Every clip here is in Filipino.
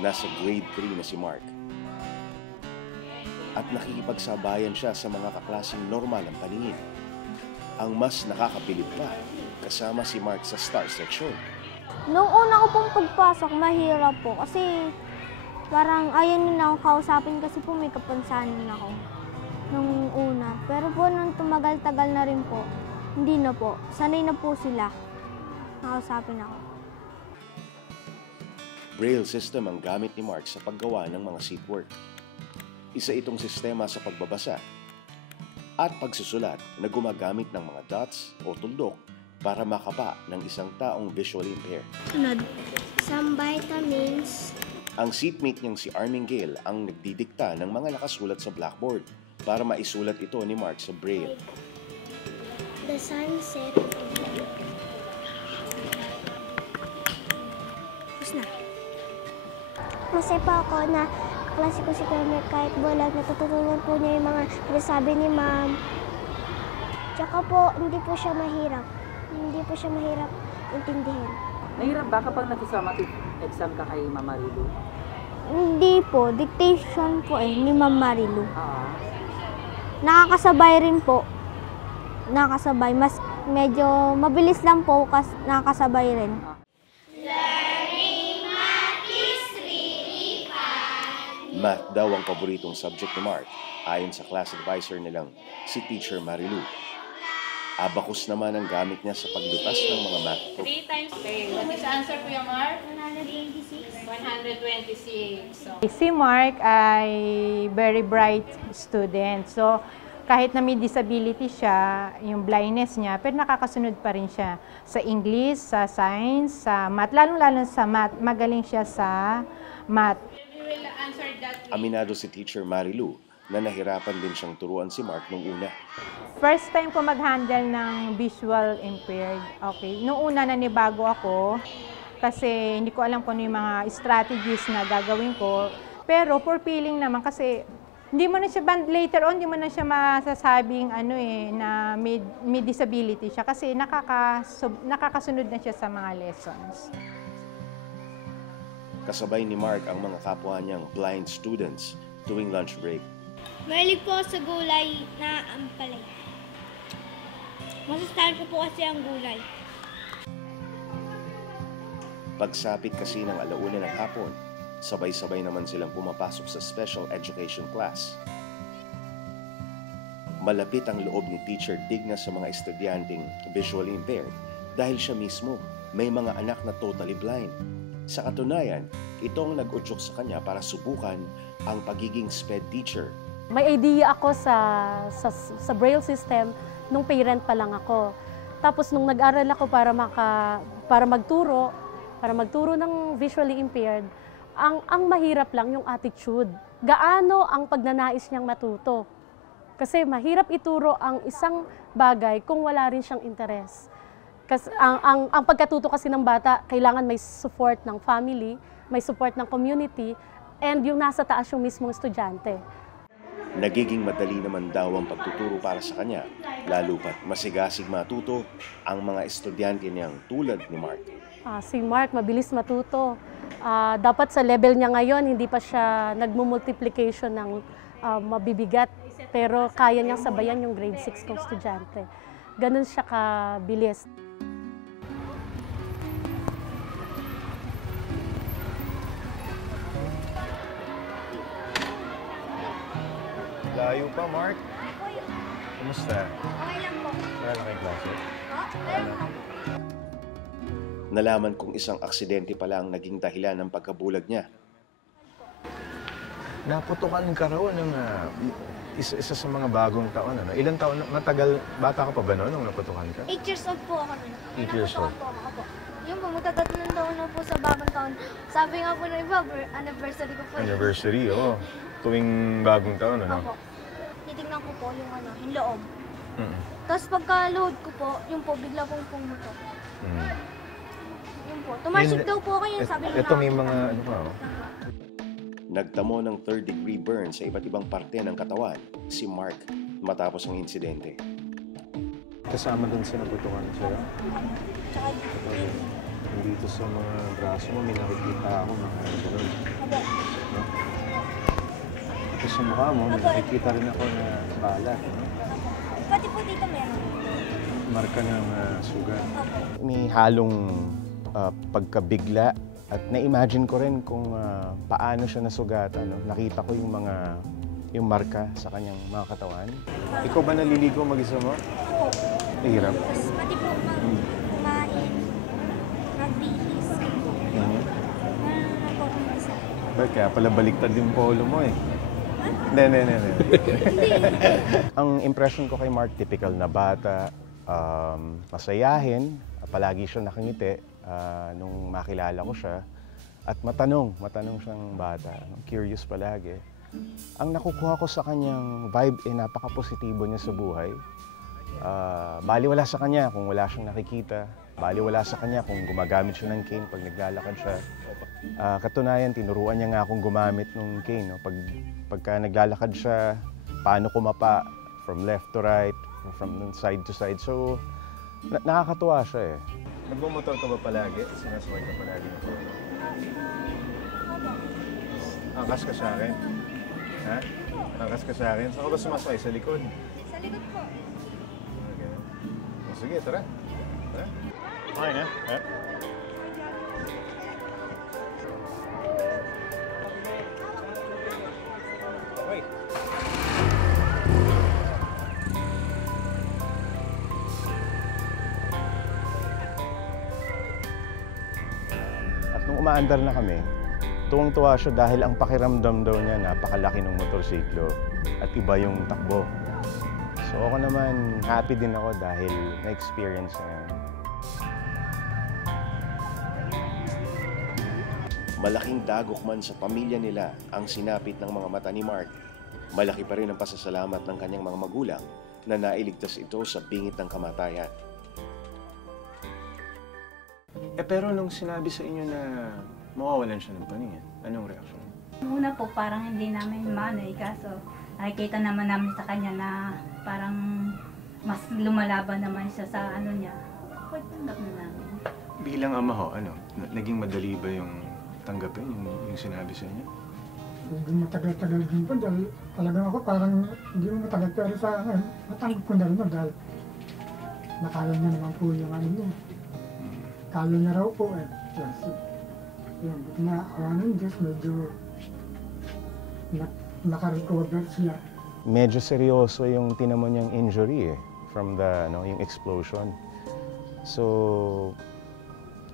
Nasa grade 3 na si Mark. At nakikipagsabayan siya sa mga kaklaseng normal ang paningin. Ang mas nakakabilib pa, kasama si Mark sa star section. Noong una ko pong pagpasok, mahirap po kasi parang ayaw nila ako kausapin kasi po may kapansanan ako nung una. Pero po nung tumagal-tagal na rin po, hindi na po. Sanay na po sila. Nakausapin ako. Braille system ang gamit ni Mark sa paggawa ng mga seatwork. Isa itong sistema sa pagbabasa at pagsusulat na gumagamit ng mga dots o tuldok para makaba ng isang taong visually impaired. Sunod, some vitamins. Ang seatmate niyang si Arming Gale ang nagdidikta ng mga nakasulat sa blackboard para maisulat ito ni Mark sa Braille. The sunset. Tapos na. Masaya pa ako na kaklase ko si Kramer kahit bulag, natutunan po niya yung mga sinasabi ni ma'am. Tsaka po, hindi po siya mahirap. Hindi po siya mahirap intindihin. Nahirap ba kapag nag-summative exam ka kay Mama Rilu? Hindi po, dictation po ni Ma'am Marilu. Oo. Nakakasabay rin po. Nakakasabay. Mas medyo mabilis lang po kasi nakakasabay rin. Math daw ang paboritong subject ni Mark, ayon sa class advisor nilang si Teacher Marilu. Abacus naman ang gamit niya sa paglutas ng mga math. 3 times. Okay, what is the answer, Kuya Mark? 186. 126. So, Si Mark ay very bright student. So, kahit na may disability siya, yung blindness niya, pero nakakasunod pa rin siya sa English, sa science, sa math. Lalong-lalo sa math, magaling siya sa math. we will answer that. Aminado si Teacher Marilu na nahirapan din siyang turuan si Mark nung una. First time ko mag-handle ng visual impaired. Okay. Noong una nanibago ako kasi hindi ko alam kung ano yung mga strategies na gagawin ko. Pero for feeling naman kasi hindi mo na siya, later on, hindi mo na siya masasabing na may disability siya kasi nakakasunod na siya sa mga lessons. Kasabay ni Mark ang mga kapwa niyang blind students tuwing lunch break. Mahilig po sa gulay na ampalay. Masustansya po kasi ang gulay. Pagsapit kasi ng alauna ng hapon, sabay-sabay naman silang pumapasok sa special education class. Malapit ang loob ni Teacher Digna sa mga estudyanteng visually impaired dahil siya mismo may mga anak na totally blind. Sa katunayan, ito ang nag-udyok sa kanya para subukan ang pagiging SPED teacher. May idea ako sa Braille system nung parent pa lang ako. Tapos nung nag-aral ako para magturo ng visually impaired, ang mahirap lang yung attitude. Gaano ang pagnanais niyang matuto? Kasi mahirap ituro ang isang bagay kung wala rin siyang interes. Kasi ang pagkatuto kasi ng bata, kailangan may support ng family, may support ng community, and yung nasa taas yung mismong estudyante. Nagiging madali naman daw ang pagtuturo para sa kanya, lalo pat masigasig matuto ang mga estudyante niyang tulad ni Mark. Si Mark, mabilis matuto. Dapat sa level niya ngayon, hindi pa siya nagmumultiplication ng mabibigat, pero kaya niyang sabayan yung grade 6 kong estudyante. Ganun siya kabilis. Layo pa, Mark. Kumusta? Okay lang po. Wala na kayong klase? Nalaman kong isang aksidente pala ang naging dahilan ng pagkabulag niya. Naputukan ka raw ng isa sa mga bagong taon. Ano? Ilang taon? Matagal, bata ka pa ba noon nung naputukan ka? 8 years old po ako nun. 8 years old. Po ako. Yung po, magtatatlong taon na po sa bagong taon. Sabi nga po ng iba, anniversary ko po. Anniversary, oo. Tuwing bagong taon, ano? Opo. Titignan ko po yung loob. Mm. Tapos pagka-load ko po, yung po, bigla pong pumutok. Mm. Yun po. Tumarsig daw po kayo, sabi nila. Ito may mga, ano pa, oh. Nagtamo ng 3rd-degree burn sa iba't ibang parte ng katawan si Mark matapos ang insidente. Kasama dun sa naputukan sila? Tsaka Hindi dito sa mga braso mo, may nakikita ako mga gano'n. No? Ito sa mukha mo, may nakikita rin ako na balat. No? Pati po dito meron. Marka ng sugat. May halong pagkabigla at na-imagine ko rin kung paano siya nasugatan. No? Nakita ko yung marka sa kanyang mga katawan. Ikaw ba naliligo mag-isa mo? Oo. Hirap. Tapos pati po kumain, magbihis. Meron na po akong isa. Ba't kaya pala baliktad yung polo mo eh? Hindi. Ang impression ko kay Mark, typical na bata, masayahin, palagi siya nakangiti nung makilala ko siya. At matanong siyang bata, curious palagi. Ang nakukuha ko sa kanyang vibe, napaka-positibo niya sa buhay. Baliwala sa kanya kung wala siyang nakikita. Baliwala sa kanya kung gumagamit siya ng cane pag naglalakad siya. Katunayan, tinuruan niya nga akong gumamit ng cane. No? Pagka naglalakad siya, paano kumapa from left to right, from side to side. So, nakakatuwa siya eh. Nagmumotor ka ba palagi? Sinasaway ka palagi ng polo? Angkas ka sa akin? Ha? Angkas ka sa akin? Saan ka ba sumasakay? Sa likod? Sa likod po. Okay. O sige, tara. Tara. Okay na? Ha? Okay. At nung umaandar na kami, tuwang-tuwa siya dahil ang pakiramdam daw niya napakalaki ng motorsiklo at iba yung takbo. So ako naman, happy din ako dahil na-experience niya yan. Malaking dagok man sa pamilya nila ang sinapit ng mga mata ni Mark, malaki pa rin ang pasasalamat ng kanyang mga magulang na nailigtas ito sa bingit ng kamatayan. Pero nung sinabi sa inyo na mawawalan siya ng paningin, anong reaksyon? Una po, parang hindi namin kaso nakikita naman namin sa kanya na parang mas lumalaban naman siya sa niya. Okay, tanggap na namin. Bilang ama ho, naging madali ba yung tanggapin yung sinabi sa inyo? Hindi matagal-tagal din po dahil talagang ako parang hindi mo matagal pero sa natanggap ko na rin dahil nakaya niya naman po yung niya. Kaya niya raw po eh. Yes. Yung na awanan Diyos medyo naka-recover siya. Medyo seryoso yung tinamo niyang injury from yung explosion. So,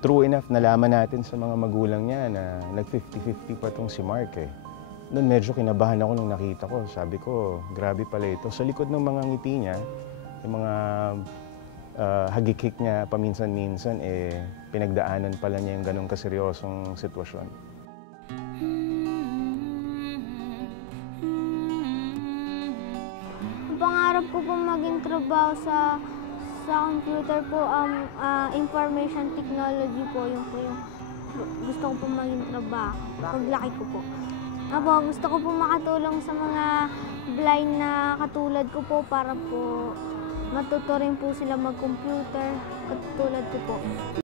true enough, nalaman natin sa mga magulang niya na nag-50-50 pa tong si Mark eh. Noon medyo kinabahan ako nung nakita ko. Sabi ko, grabe pala ito. Sa likod ng mga ngiti niya, yung mga hagikik niya paminsan-minsan, pinagdaanan pala niya yung ganong kaseryosong sitwasyon. Ang pangarap ko po maging trabaho sa computer po, information technology po, yung gusto ko po maging trabaho paglaki ko po. Gusto ko po makatulong sa mga blind na katulad ko po para po matuto rin po sila mag-computer katulad ko po.